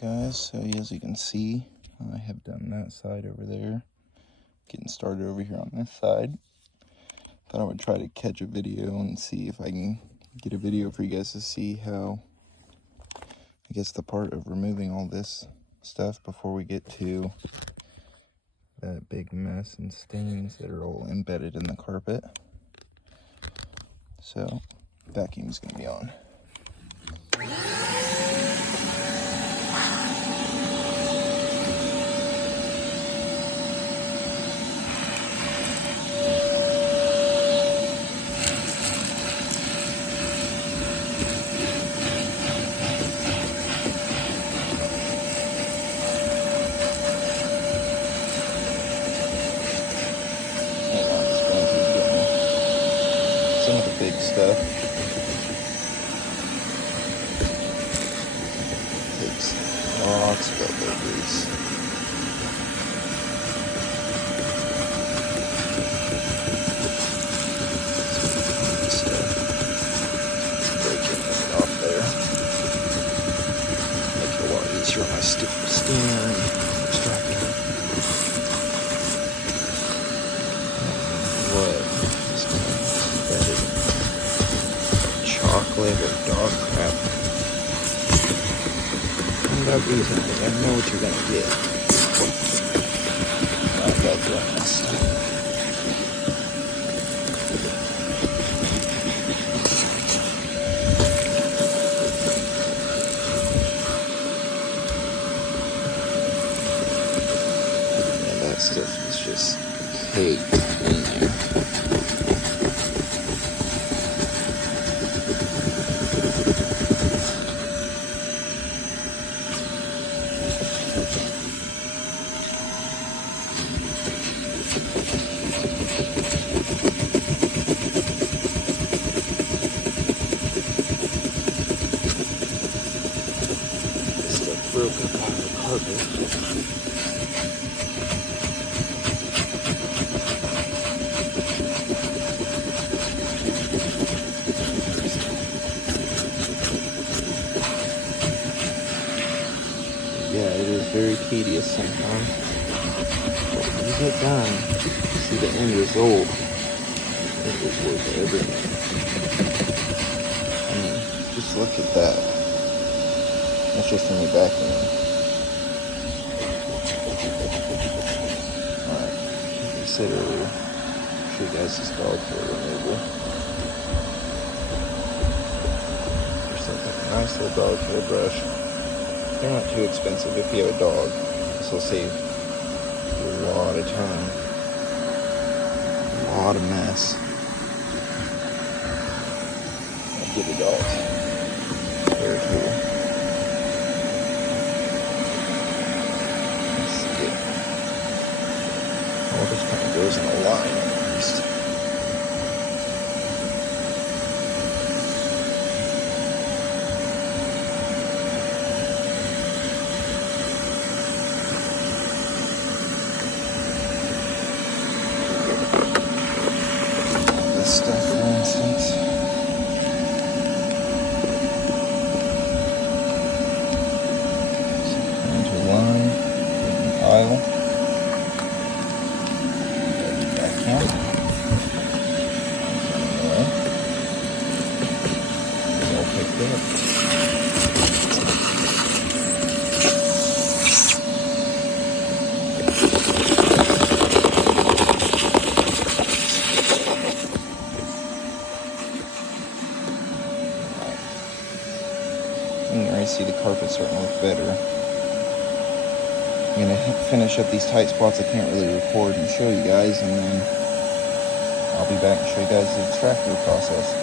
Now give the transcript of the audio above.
Guys, so as you can see, I have done that side over there, getting started over here on this side. Thought I would try to catch a video and see if I can get a video for you guys to see how, I guess, the part of removing all this stuff before we get to that big mess and stains that are all embedded in the carpet. So vacuum is going to be on. Some of the big stuff takes lots of elbow grease. So, breaking it off there. Make it a lot easier on my steamer and extractor. What? Chocolate or dog crap. And that reason, I know what you're gonna get. Not that last. And that stuff is just caked in there. Broke up on the carpet. Yeah, it is very tedious sometimes. But when you get done, see the end result, it is worth every minute. I mean, just look at that. That's just from me vacuuming. Alright, like I said earlier, show you guys this dog hair removal. There's like a nice little dog hair brush. They're not too expensive if you have a dog. This will save you a lot of time. A lot of mess. I'll get it all. Very cool. All this kind of goes in a line almost. This stuff, for instance. Into line, pile. All picked up. You can already see the carpet starting to look better. I'm gonna finish up these tight spots I can't really record and show you guys, and then I'll be back and show you guys the extractor process.